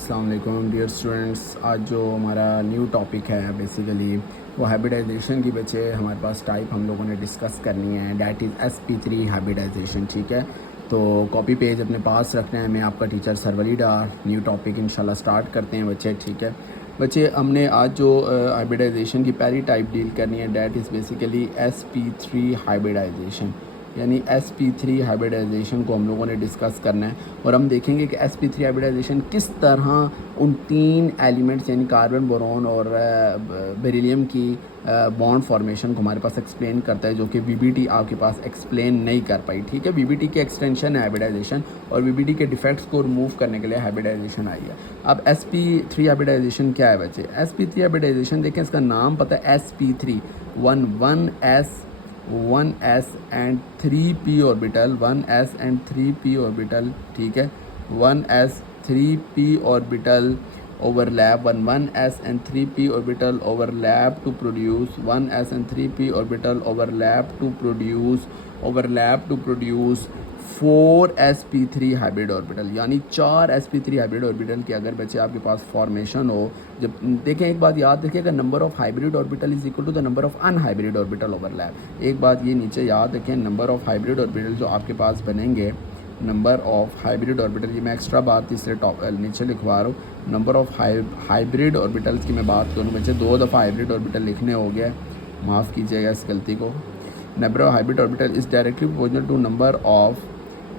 अस्सलाम वालेकुम dear students. आज जो हमारा न्यू टॉपिक है बेसिकली वो हाइब्रिडाइजेशन की बच्चे हमारे पास टाइप हम लोगों ने डिस्कस करनी है, डैट इज़ SP3 हाइब्रिडाइजेशन। ठीक है, तो कॉपी पेज अपने पास रखना है। मैं आपका टीचर सरवली डार, न्यू टॉपिक इंशाल्लाह स्टार्ट करते हैं बच्चे। ठीक है बच्चे, हमने आज जो हाइब्रिडाइजेशन की पहली टाइप डील करनी है, that is basically SP3 hybridisation, यानी SP3 हाइब्रिडाइजेशन को हम लोगों ने डिस्कस करना है। और हम देखेंगे कि SP3 हाइब्रिडाइजेशन किस तरह उन तीन एलिमेंट्स यानी कार्बन, बोरॉन और बेरिलियम की बॉन्ड फॉर्मेशन को हमारे पास एक्सप्लेन करता है, जो कि VBT आपके पास एक्सप्लेन नहीं कर पाई। ठीक है, VBT की एक्सटेंशन है हाइब्रिडाइजेशन, और VBT के डिफेक्ट्स को रिमूव करने के लिए हाइब्रिडाइजेशन आई है। अब SP3 हाइब्रिडाइजेशन क्या है बच्चे? SP3 हाइब्रिडाइजेशन देखें, इसका नाम पता है SP3, 1s and 3p orbital, 1s and 3p orbital. ठीक है, 1s 3p orbital overlap, 1s and 3p orbital overlap to produce 1s and 3p orbital overlap to produce 4sp3 hybrid orbital, यानी 4 sp3 hybrid orbital की अगर बच्चे आपके पास formation हो। जब देखें, एक बात याद रखिएगा, number of hybrid orbital is equal to the number of unhybrid orbital overlap. एक बात ये नीचे याद रखें, नंबर ऑफ हाइब्रिड ऑर्बिटल जो आपके पास बनेंगे, नंबर ऑफ हाइब्रिड ऑर्बिटल, ये मैं एक्स्ट्रा बात तीसरे नीचे लिखवा रहा हूँ। नंबर ऑफ हाइब्रिड ऑर्बिटल्स की मैं बात करूँ बच्चे, 2 दफ़ा हाइब्रिड ऑर्बिटल लिखने हो गया, माफ़ कीजिएगा इस गलती को। Number of hybrid orbital is directly proportional to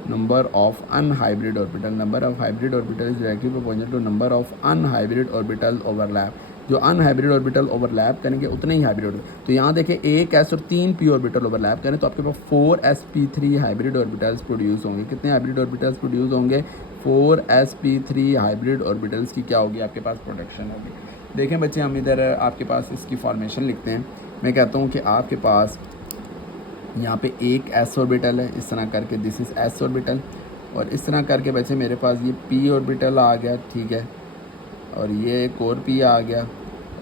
number of unhybrid orbital, number of hybrid orbital is directly proportional to number of unhybrid orbital overlap। जो अनहाइब्रिड ऑर्बिटल ओवरलैप करेंगे उतने ही हाइब्रिड। तो यहाँ देखें, 1s और 3p ऑर्बिटल ओवरलैप करें तो आपके पास 4sp3 हाइब्रिड ऑर्बिटल्स प्रोड्यूस होंगे। कितने हाइब्रिड ऑर्बिटल्स प्रोड्यूस होंगे? 4sp3 हाइब्रिड ऑर्बिटल्स की क्या होगी आपके पास? प्रोडक्शन होगी। देखें बच्चे, हम इधर आपके पास इसकी फॉर्मेशन लिखते हैं। मैं कहता हूँ कि आपके पास यहाँ पे एक s ऑर्बिटल है, इस तरह करके दिस इज़ s ऑर्बिटल, और इस तरह करके बच्चे मेरे पास ये p ऑर्बिटल आ गया। ठीक है, और ये एक और p आ गया,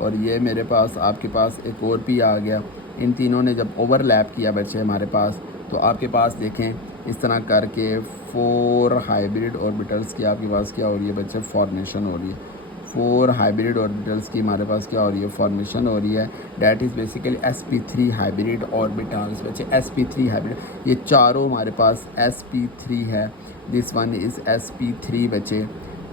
और ये मेरे पास आपके पास एक और p आ गया। इन तीनों ने जब ओवरलैप किया बच्चे हमारे पास, तो आपके पास देखें इस तरह करके 4 हाइब्रिड ऑर्बिटल्स की आपके पास क्या हो रही है बच्चे? फॉर्मेशन हो रही है। 4 हाइब्रिड ऑर्बिटल्स की हमारे पास क्या हो रही है? फॉर्मेशन हो रही है। That is basically SP3 hybrid orbitals बच्चे, SP3 हाइब्रिड। ये चारों हमारे पास SP3 है। दिस वन इज़ SP3 बच्चे,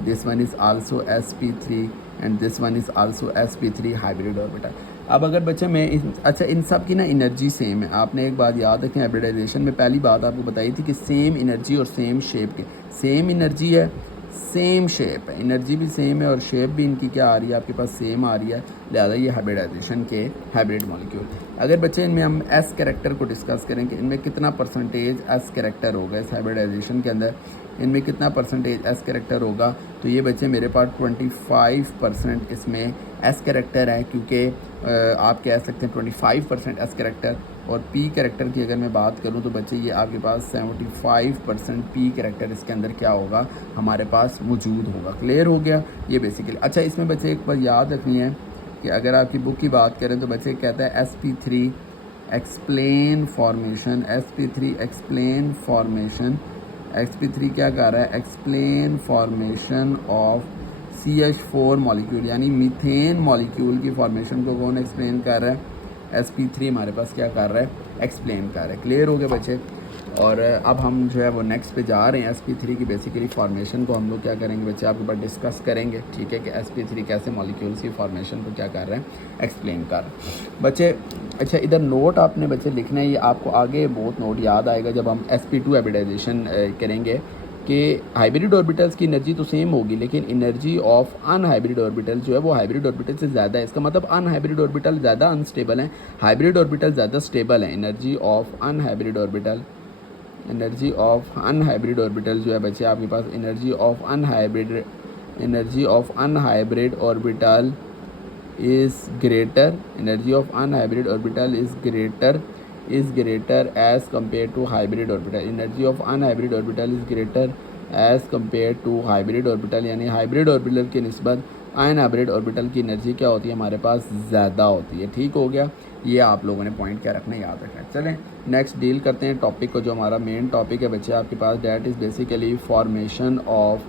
this one is also SP3 and this one is also SP3 hybrid orbital. अब अगर बच्चे मैं अच्छा, इन सब की ना एनर्जी सेम है। आपने एक बात याद रखें, हाइब्रिडाइजेशन में पहली बात आपको बताई थी कि सेम एनर्जी और सेम शेप के, सेम एनर्जी है सेम शेप है, एनर्जी भी सेम है और शेप भी इनकी क्या आ रही है आपके पास? सेम आ रही है। लिहाजा ये हाइब्रिडाइजेशन के हाइब्रिड मॉलिक्यूल। अगर बच्चे इनमें हम S कैरेक्टर को डिस्कस करें कि इनमें कितना परसेंटेज S कैरेक्टर होगा इस हाइब्रिडाइजेशन के अंदर, इनमें कितना परसेंटेज S कैरेक्टर होगा, तो ये बच्चे मेरे पास 25% इसमें S कैरेक्टर है, क्योंकि आप कह सकते हैं 25% S कैरेक्टर। और P कैरेक्टर की अगर मैं बात करूं तो बच्चे ये आपके पास 75% P कैरेक्टर इसके अंदर क्या होगा? हमारे पास मौजूद होगा। क्लियर हो गया ये बेसिकली। अच्छा, इसमें बच्चे एक बात याद रखनी है कि अगर आपकी बुक की बात करें तो बच्चे कहता है SP3 explain formation, SP3 explain formation. SP3 क्या कर रहा है? Explain formation of CH4 molecule, यानी मीथेन मॉलिक्यूल की फॉर्मेशन को कौन एक्सप्लेन कर रहा है? SP3 हमारे पास क्या कर रहा है? एक्सप्लेन कर रहा है। क्लियर हो गया बच्चे। और अब हम जो है वो नेक्स्ट पे जा रहे हैं। SP3 की बेसिकली फॉर्मेशन को हम लोग क्या करेंगे बच्चे? आपके पास डिस्कस करेंगे। ठीक है, कि SP3 कैसे मॉलिक्यूल्स की फॉर्मेशन को क्या कर रहे हैं? एक्सप्लेन कर रहे हैं बच्चे। अच्छा, इधर नोट आपने बच्चे लिखना है, ये आपको आगे बहुत नोट याद आएगा जब हम SP2 हाइब्रिडाइजेशन करेंगे, कि हाइब्रिड ऑर्बिटल्स की एनर्जी तो सेम होगी, लेकिन एनर्जी ऑफ अनहाइब्रिड ऑर्बिटल जो है वो हाइब्रिड ऑर्बिटल से ज़्यादा है। इसका मतलब अनहाइब्रिड ऑर्बिटल ज़्यादा अनस्टेबल है, हाइब्रिड ऑर्बिटल ज़्यादा स्टेबल है। Energy of unhybrid orbital, energy of unhybrid orbital जो है बच्चे आपके पास, energy of unhybrid orbital is greater, energy of unhybrid orbital is greater as compared to hybrid orbital, energy of unhybrid orbital is greater as compared to hybrid orbital, यानी hybrid orbital की निस्बत unhybrid orbital की energy क्या होती है? हमारे पास ज़्यादा होती है। ठीक हो गया, ये आप लोगों ने पॉइंट क्या रखना है, याद रखना है। चलें नेक्स्ट डील करते हैं टॉपिक को, जो हमारा मेन टॉपिक है बच्चे आपके पास, that is basically formation of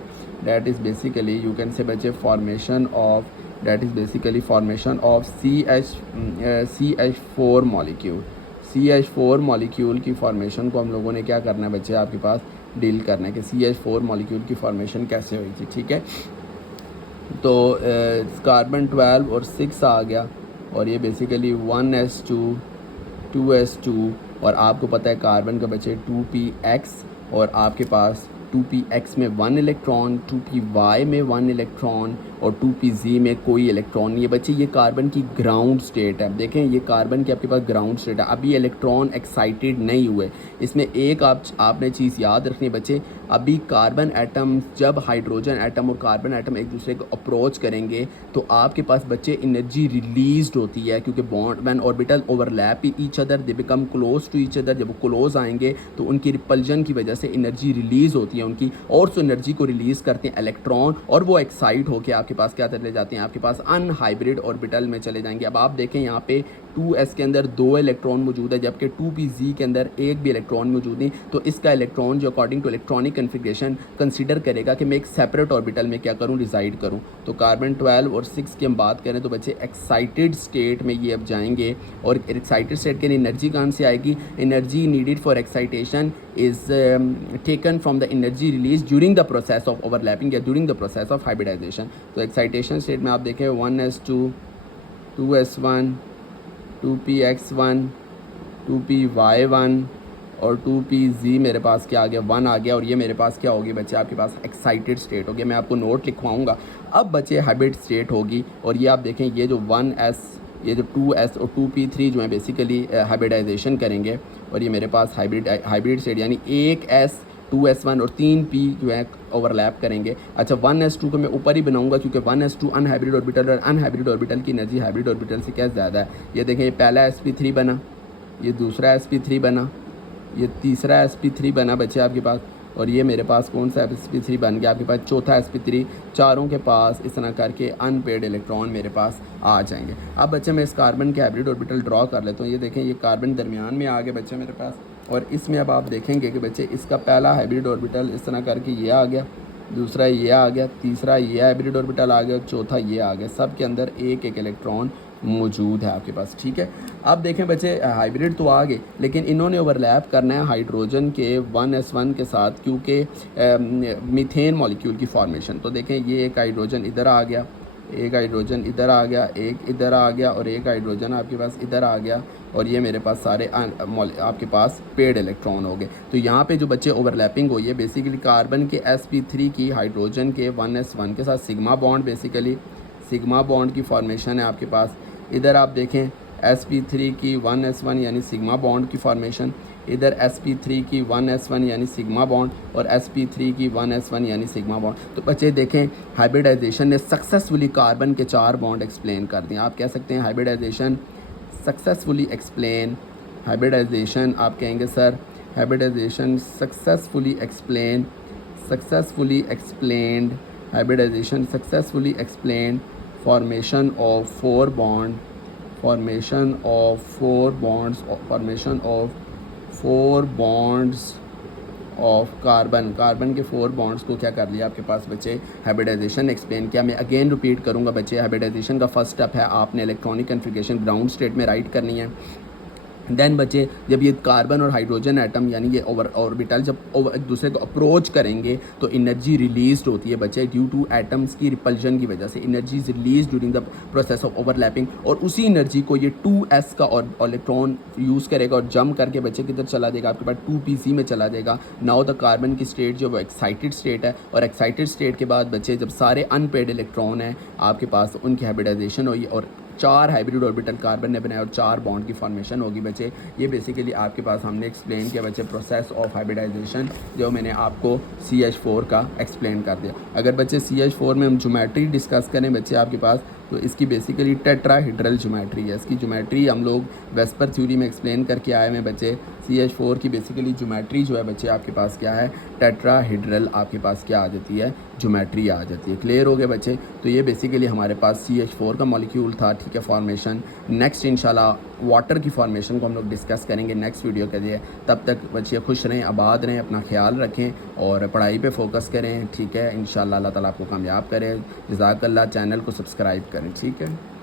that is basically you can say बच्चे formation of that is basically formation of CH4 molecule। CH4 molecule की फॉर्मेशन को हम लोगों ने क्या करना है बच्चे आपके पास डील करना है कि CH4 मॉलिक्यूल की फॉर्मेशन कैसे हुई थी, ठीक है। तो कार्बन 12 और 6 आ गया और ये बेसिकली 1s2 2s2 और आपको पता है कार्बन का बचे 2px और आपके पास 2px में 1 इलेक्ट्रॉन, 2py में 1 इलेक्ट्रॉन और 2pz में कोई इलेक्ट्रॉन नहीं है बच्चे। ये कार्बन की ग्राउंड स्टेट है। देखें ये कार्बन की आपके पास ग्राउंड स्टेट है, अभी इलेक्ट्रॉन एक्साइटेड नहीं हुए। इसमें एक आपने चीज़ याद रखनी बच्चे, अभी कार्बन एटम जब हाइड्रोजन एटम और कार्बन एटम एक दूसरे को अप्रोच करेंगे तो आपके पास बच्चे एनर्जी रिलीज होती है, क्योंकि bond when orbital overlap each other they become close to each other. जब वो क्लोज आएंगे तो उनकी रिपल्जन की वजह से एनर्जी रिलीज होती है उनकी, और उस एनर्जी को रिलीज़ करते हैं इलेक्ट्रॉन और वो एक्साइट होकर आपके पास क्या चले जाते हैं, आपके पास अनहाइब्रिड ऑर्बिटल में चले जाएंगे। अब आप देखें यहाँ पे 2s के अंदर 2 इलेक्ट्रॉन मौजूद है जबकि 2pz के अंदर एक भी इलेक्ट्रॉन मौजूद नहीं। तो इसका इलेक्ट्रॉन जो according to electronic configuration consider करेगा कि मैं एक सेपरेट ऑर्बिटल में क्या करूं, रिजाइड करूं। तो कार्बन 12 और 6 की हम बात करें तो बच्चे एक्साइटेड स्टेट में ये अब जाएंगे और एक्साइटेड स्टेट के लिए एनर्जी कहाँ से आएगी, energy needed for excitation is taken from the energy release during the process of overlapping या during the process of hybridization. तो एक्साइटेशन स्टेट में आप देखें 1s2 2s1 2px1 2py1 और 2pz मेरे पास क्या आ गया, 1 आ गया और ये मेरे पास क्या होगी बच्चे आपके पास एक्साइटेड स्टेट होगी। मैं आपको नोट लिखवाऊंगा। अब बच्चे हाइब्रिड स्टेट होगी और ये आप देखें ये जो 1s ये जो 2s और 2p3 जो है बेसिकली हाइब्रिडाइजेशन करेंगे और ये मेरे पास हाइब्रिड स्टेट यानी 1s 2s1 और 3p जो है ओवरलैप करेंगे। अच्छा 1s2 को मैं ऊपर ही बनाऊंगा क्योंकि 1s2 अनहाइब्रिड ऑर्बिटल और अनहाइब्रिड ऑर्बिटल की एनर्जी हाइब्रिड ऑर्बिटल से क्या ज़्यादा है। ये देखें ये पहला sp3 बना, ये दूसरा sp3 बना, ये तीसरा sp3 बना बच्चे आपके पास और ये मेरे पास कौन सा sp3 बन गया आपके पास चौथा sp3। चारों के पास इस तरह करके अनपेड इलेक्ट्रॉन मेरे पास आ जाएंगे। अब बच्चे मैं इस कार्बन के हाइब्रिड ऑर्बिटल ड्रॉ कर लेता हूँ। ये देखें ये कार्बन दरमियान में आ गए बच्चे मेरे पास और इसमें अब आप देखेंगे कि बच्चे इसका पहला हाइब्रिड ऑर्बिटल इस तरह करके ये आ गया, दूसरा ये आ गया, तीसरा ये हाइब्रिड ऑर्बिटल आ गया, चौथा ये आ गया। सब के अंदर एक एक इलेक्ट्रॉन मौजूद है आपके पास, ठीक है। अब देखें बच्चे हाइब्रिड तो आ गए लेकिन इन्होंने ओवरलैप करना है हाइड्रोजन के 1s1 के साथ क्योंकि मीथेन मॉलिक्यूल की फॉर्मेशन। तो देखें ये एक हाइड्रोजन इधर आ गया, एक हाइड्रोजन इधर आ गया, एक इधर आ गया और एक हाइड्रोजन आपके पास इधर आ गया और ये मेरे पास सारे आपके पास पेड इलेक्ट्रॉन हो गए। तो यहाँ पे जो बच्चे ओवरलैपिंग हुई है बेसिकली कार्बन के sp3 की हाइड्रोजन के 1s1 के साथ sigma bond, basically sigma bond की फॉर्मेशन है आपके पास। इधर आप देखें sp3 की 1s1 यानी सिग्मा बॉन्ड की फॉर्मेशन, इधर sp3 की 1s1 यानी सिग्मा बॉन्ड और sp3 की 1s1 यानी सिग्मा बॉन्ड। तो बच्चे देखें हाइब्रिडाइजेशन ने सक्सेसफुली कार्बन के 4 बॉन्ड एक्सप्लेन कर दिए। आप कह सकते हैं हाइब्रिडाइजेशन सक्सेसफुली एक्सप्लेन, हाइब्रिडाइजेशन आप कहेंगे sir hybridization successfully explain, successfully explained, hybridization successfully explain formation of 4 bond, formation of 4 bonds, formation of 4 bonds of carbon, carbon के 4 बॉन्ड्स को क्या कर लिया आपके पास बच्चे हाइब्रिडाइजेशन एक्सप्लेन किया। मैं अगेन रिपीट करूंगा बच्चे हाइब्रिडाइजेशन का फर्स्ट स्टेप है आपने इलेक्ट्रॉनिक कन्फिग्रेशन ग्राउंड स्टेट में राइट करनी है। देन बच्चे जब ये कार्बन और हाइड्रोजन एटम यानी ये ऑर्बिटल जब एक दूसरे को अप्रोच करेंगे तो एनर्जी रिलीज होती है बच्चे ड्यू टू एटम्स की रिपल्जन की वजह से। Energy release during the process of overlapping और उसी एनर्जी को ये 2s का और इलेक्ट्रॉन यूज़ करेगा और जंप करके बच्चे किधर चला जाएगा आपके पास 2pc में चला जाएगा। नाउ द कार्बन की स्टेट जो वो एक्साइटेड स्टेट है और एक्साइटेड स्टेट के बाद बच्चे जब सारे अनपेड इलेक्ट्रॉन हैं आपके पास उनकी हाइब्रिडाइजेशन हुई और 4 हाइब्रिड ऑर्बिटल कार्बन ने बनाया और 4 बॉन्ड की फॉर्मेशन होगी बच्चे। ये बेसिकली आपके पास हमने एक्सप्लेन किया बच्चे प्रोसेस ऑफ हाइब्रिडाइजेशन जो मैंने आपको CH4 का एक्सप्लेन कर दिया। अगर बच्चे CH4 में हम ज्योमेट्री डिस्कस करें बच्चे आपके पास तो इसकी बेसिकली टेट्राहेड्रल ज्योमेट्री है। इसकी ज्योमेट्री हम लोग वेस्पर थ्योरी में एक्सप्लेन करके आए हैं बच्चे। CH4 की बेसिकली ज्योमेट्री जो है बच्चे आपके पास क्या है, टेट्राहेड्रल आपके पास क्या आ जाती है, ज्योमेट्री आ जाती है। क्लियर हो गए बच्चे। तो ये बेसिकली हमारे पास CH4 का मॉलिक्यूल था, ठीक है, फॉर्मेशन। नेक्स्ट इंशाल्लाह वाटर की फॉर्मेशन को हम लोग डिस्कस करेंगे नेक्स्ट वीडियो के लिए। तब तक बच्चे खुश रहें, आबाद रहें, अपना ख्याल रखें और पढ़ाई पे फोकस करें, ठीक है। इंशाल्लाह अल्लाह ताला आपको कामयाब करे। जज़ाकल्लाह। चैनल को सब्सक्राइब करें, ठीक है।